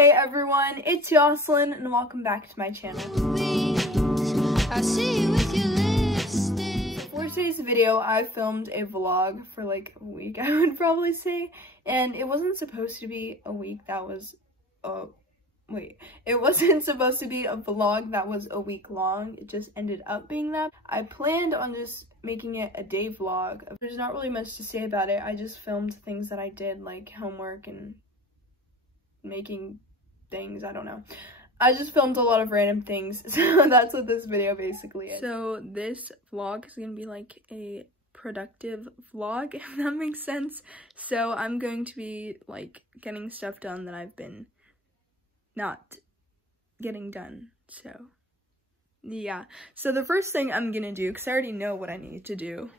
Hey everyone, it's Jocelyn and welcome back to my channel. For today's video, I filmed a vlog for like a week, I would probably say, and it wasn't supposed to be a week that was, it wasn't supposed to be a vlog that was a week long. It just ended up being that. I planned on just making it a day vlog. There's not really much to say about it. I just filmed things that I did, like homework and making things, I don't know. I just filmed a lot of random things, so that's what this video basically is. So this vlog is gonna be like a productive vlog, if that makes sense. So I'm going to be like getting stuff done that I've been not getting done. So yeah, so the first thing I'm gonna do, because I already know what I need to do,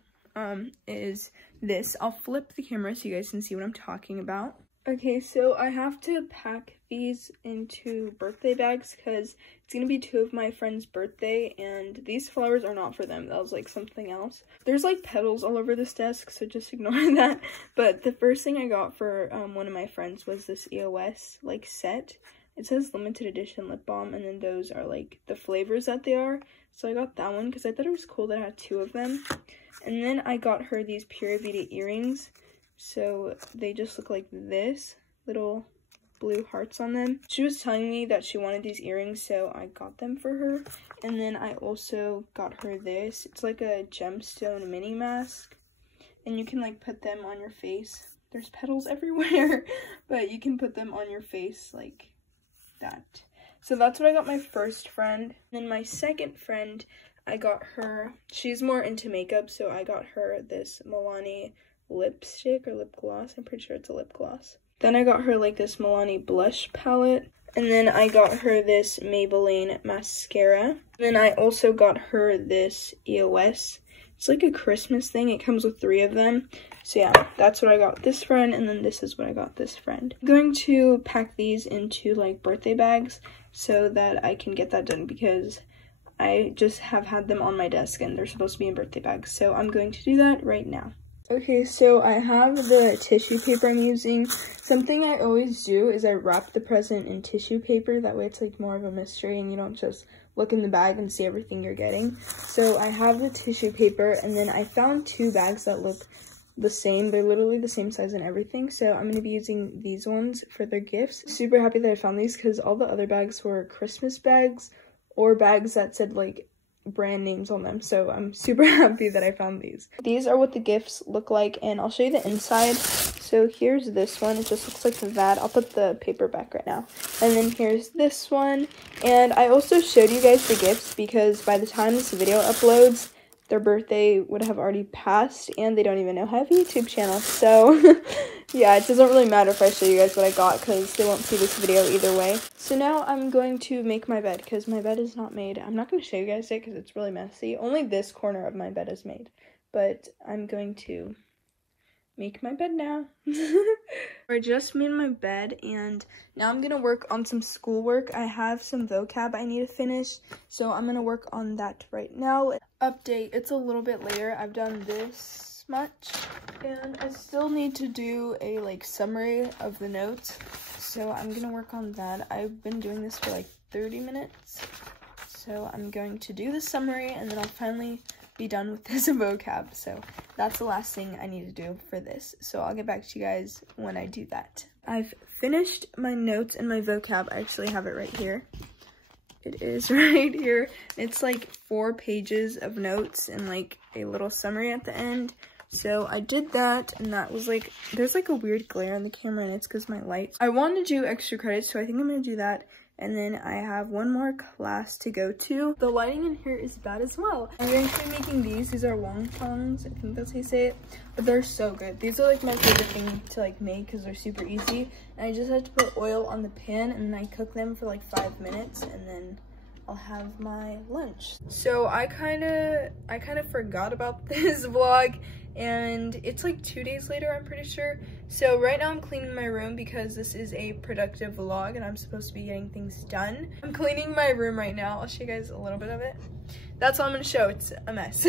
is this. I'll flip the camera so you guys can see what I'm talking about. Okay, so I have to pack these into birthday bags because it's gonna be 2 of my friends' birthday, and these flowers are not for them. That was like something else. There's like petals all over this desk, so just ignore that. But the first thing I got for one of my friends was this EOS like set. It says limited edition lip balm, and then those are like the flavors that they are. So I got that one because I thought it was cool that I had 2 of them. And then I got her these Pura Vida earrings. So they just look like this, little blue hearts on them. She was telling me that she wanted these earrings, so I got them for her. And then I also got her this. It's like a gemstone mini mask, and you can like put them on your face. There's petals everywhere, but you can put them on your face like that. So that's what I got my first friend. Then my second friend, I got her, she's more into makeup, so I got her this Milani lipstick or lip gloss. I'm pretty sure it's a lip gloss. Then I got her like this Milani blush palette, and then I got her this Maybelline mascara. Then I also got her this EOS. It's like a Christmas thing. It comes with 3 of them. So yeah, that's what I got this friend, and then this is what I got this friend. I'm going to pack these into like birthday bags so that I can get that done, because I just have had them on my desk and they're supposed to be in birthday bags. So I'm going to do that right now. Okay, so I have the tissue paper I'm using. Something I always do is I wrap the present in tissue paper. That way it's like more of a mystery and you don't just look in the bag and see everything you're getting. So I have the tissue paper, and then I found 2 bags that look the same. They're literally the same size and everything. So I'm going to be using these ones for their gifts. Super happy that I found these because all the other bags were Christmas bags or bags that said like brand names on them, so I'm super happy that I found these. These are what the gifts look like, and I'll show you the inside. So here's this one. It just looks like that. I'll put the paper back right now. And then here's this one, and I also showed you guys the gifts because by the time this video uploads, their birthday would have already passed, and they don't even know I have a YouTube channel. So yeah, it doesn't really matter if I show you guys what I got because they won't see this video either way. So now I'm going to make my bed because my bed is not made. I'm not going to show you guys it because it's really messy. Only this corner of my bed is made, but I'm going to make my bed now. I just made my bed, and now I'm gonna work on some schoolwork. I have some vocab I need to finish, so I'm gonna work on that right now. Update, it's a little bit later. I've done this much, and I still need to do a like summary of the notes, so I'm gonna work on that. I've been doing this for like 30 minutes, so I'm going to do the summary, and then I'll finally be done with this vocab. So that's the last thing I need to do for this, so I'll get back to you guys when I do that. I've finished my notes and my vocab. I actually have it right here. It is right here. It's like 4 pages of notes and like a little summary at the end. So I did that, and that was like, there's like a weird glare on the camera, and it's because my lights. I want to do extra credits, so I think I'm gonna do that. And then I have one more class to go to. The lighting in here is bad as well. I'm going to be making these. These are wontons. I think that's how you say it. But they're so good. These are like my favorite thing to like make because they're super easy. And I just have to put oil on the pan, and then I cook them for like 5 minutes, and then I'll have my lunch. So I kind of forgot about this vlog, and it's like 2 days later, I'm pretty sure. So right now I'm cleaning my room because this is a productive vlog and I'm supposed to be getting things done. I'm cleaning my room right now. I'll show you guys a little bit of it. That's all I'm gonna show. It's a mess.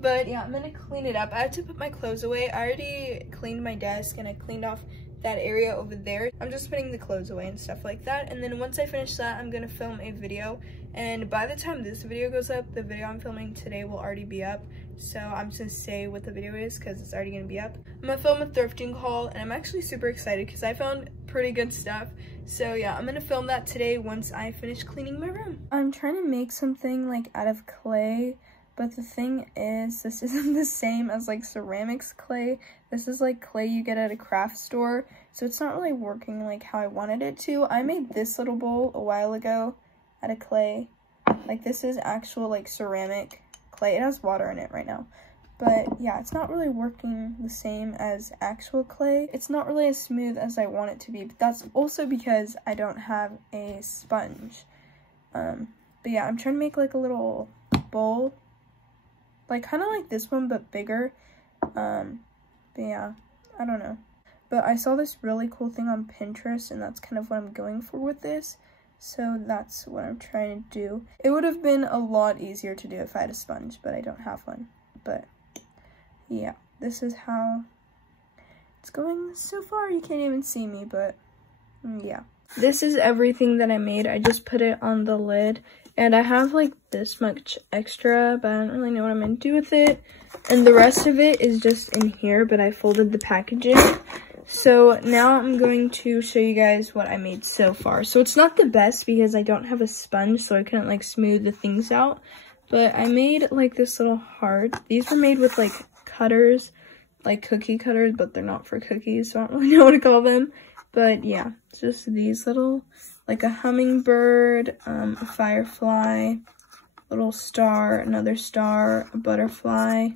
But yeah, I'm gonna clean it up. I had to put my clothes away. I already cleaned my desk and I cleaned off that area over there. I'm just putting the clothes away and stuff like that. And then once I finish that, I'm gonna film a video. And by the time this video goes up, the video I'm filming today will already be up. So I'm just gonna say what the video is because it's already gonna be up. I'm gonna film a thrifting haul, and I'm actually super excited because I found pretty good stuff. So yeah, I'm gonna film that today once I finish cleaning my room. I'm trying to make something like out of clay, but the thing is, this isn't the same as like ceramics clay. This is like clay you get at a craft store, so it's not really working like how I wanted it to. I made this little bowl a while ago out of clay. Like, this is actual like ceramic clay. It has water in it right now, but yeah, it's not really working the same as actual clay. It's not really as smooth as I want it to be, but that's also because I don't have a sponge. But yeah, I'm trying to make like a little bowl, like kind of like this one but bigger. But yeah, I don't know, but I saw this really cool thing on Pinterest, and that's kind of what I'm going for with this. So that's what I'm trying to do. It would have been a lot easier to do if I had a sponge, but I don't have one. But yeah, this is how it's going so far. You can't even see me, but yeah. This is everything that I made. I just put it on the lid, and I have like this much extra, but I don't really know what I'm gonna do with it. And the rest of it is just in here, but I folded the packaging. So now I'm going to show you guys what I made so far. So it's not the best because I don't have a sponge, so I couldn't like smooth the things out. But I made like this little heart. These were made with like cutters, like cookie cutters, but they're not for cookies, so I don't really know what to call them. But yeah, it's just these little, like a hummingbird, a firefly, little star, another star, a butterfly,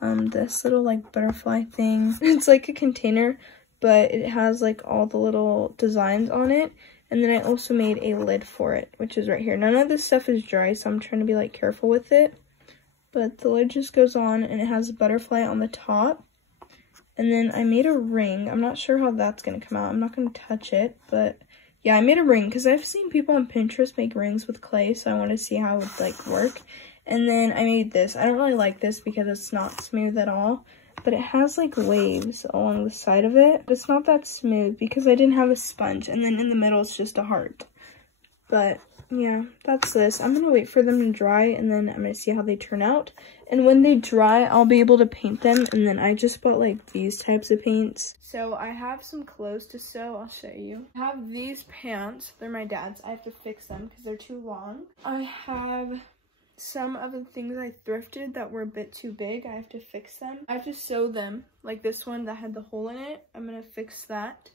this little like butterfly thing. It's like a container, but it has like all the little designs on it. And then I also made a lid for it, which is right here. None of this stuff is dry, so I'm trying to be like careful with it. But the lid just goes on, and it has a butterfly on the top. And then I made a ring. I'm not sure how that's gonna come out. I'm not gonna touch it, but yeah, I made a ring because I've seen people on Pinterest make rings with clay, so I want to see how it would like work. And then I made this. I don't really like this because it's not smooth at all, but it has like waves along the side of it. It's not that smooth because I didn't have a sponge. And then in the middle, it's just a heart. But yeah, that's this. I'm gonna wait for them to dry, and then I'm gonna see how they turn out. And when they dry, I'll be able to paint them. And then I just bought like these types of paints. So I have some clothes to sew. I'll show you. I have these pants. They're my dad's. I have to fix them because they're too long. I have some of the things I thrifted that were a bit too big. I have to fix them. I have to sew them, like this one that had the hole in it. I'm gonna fix that.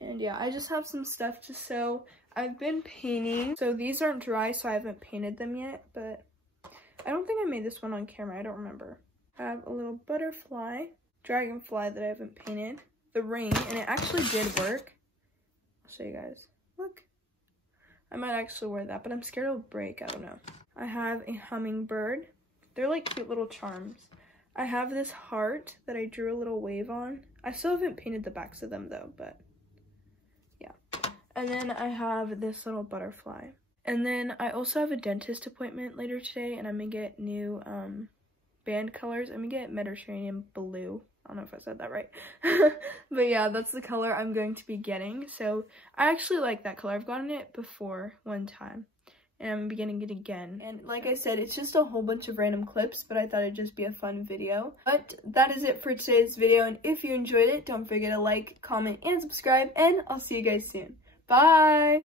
And yeah, I just have some stuff to sew. I've been painting, so these aren't dry, so I haven't painted them yet, but I don't think I made this one on camera. I don't remember. I have a little butterfly, dragonfly that I haven't painted, the ring, and it actually did work. I'll show you guys. Look. I might actually wear that, but I'm scared it'll break. I don't know. I have a hummingbird. They're like cute little charms. I have this heart that I drew a little wave on. I still haven't painted the backs of them though, but yeah. And then I have this little butterfly. And then I also have a dentist appointment later today, and I'm gonna get new band colors. I'm gonna get Mediterranean blue. I don't know if I said that right. But yeah, that's the color I'm going to be getting. So I actually like that color. I've gotten it before one time, and I'm getting it again. And like I said, it's just a whole bunch of random clips, but I thought it'd just be a fun video. But that is it for today's video, and if you enjoyed it, don't forget to like, comment, and subscribe, and I'll see you guys soon. Bye!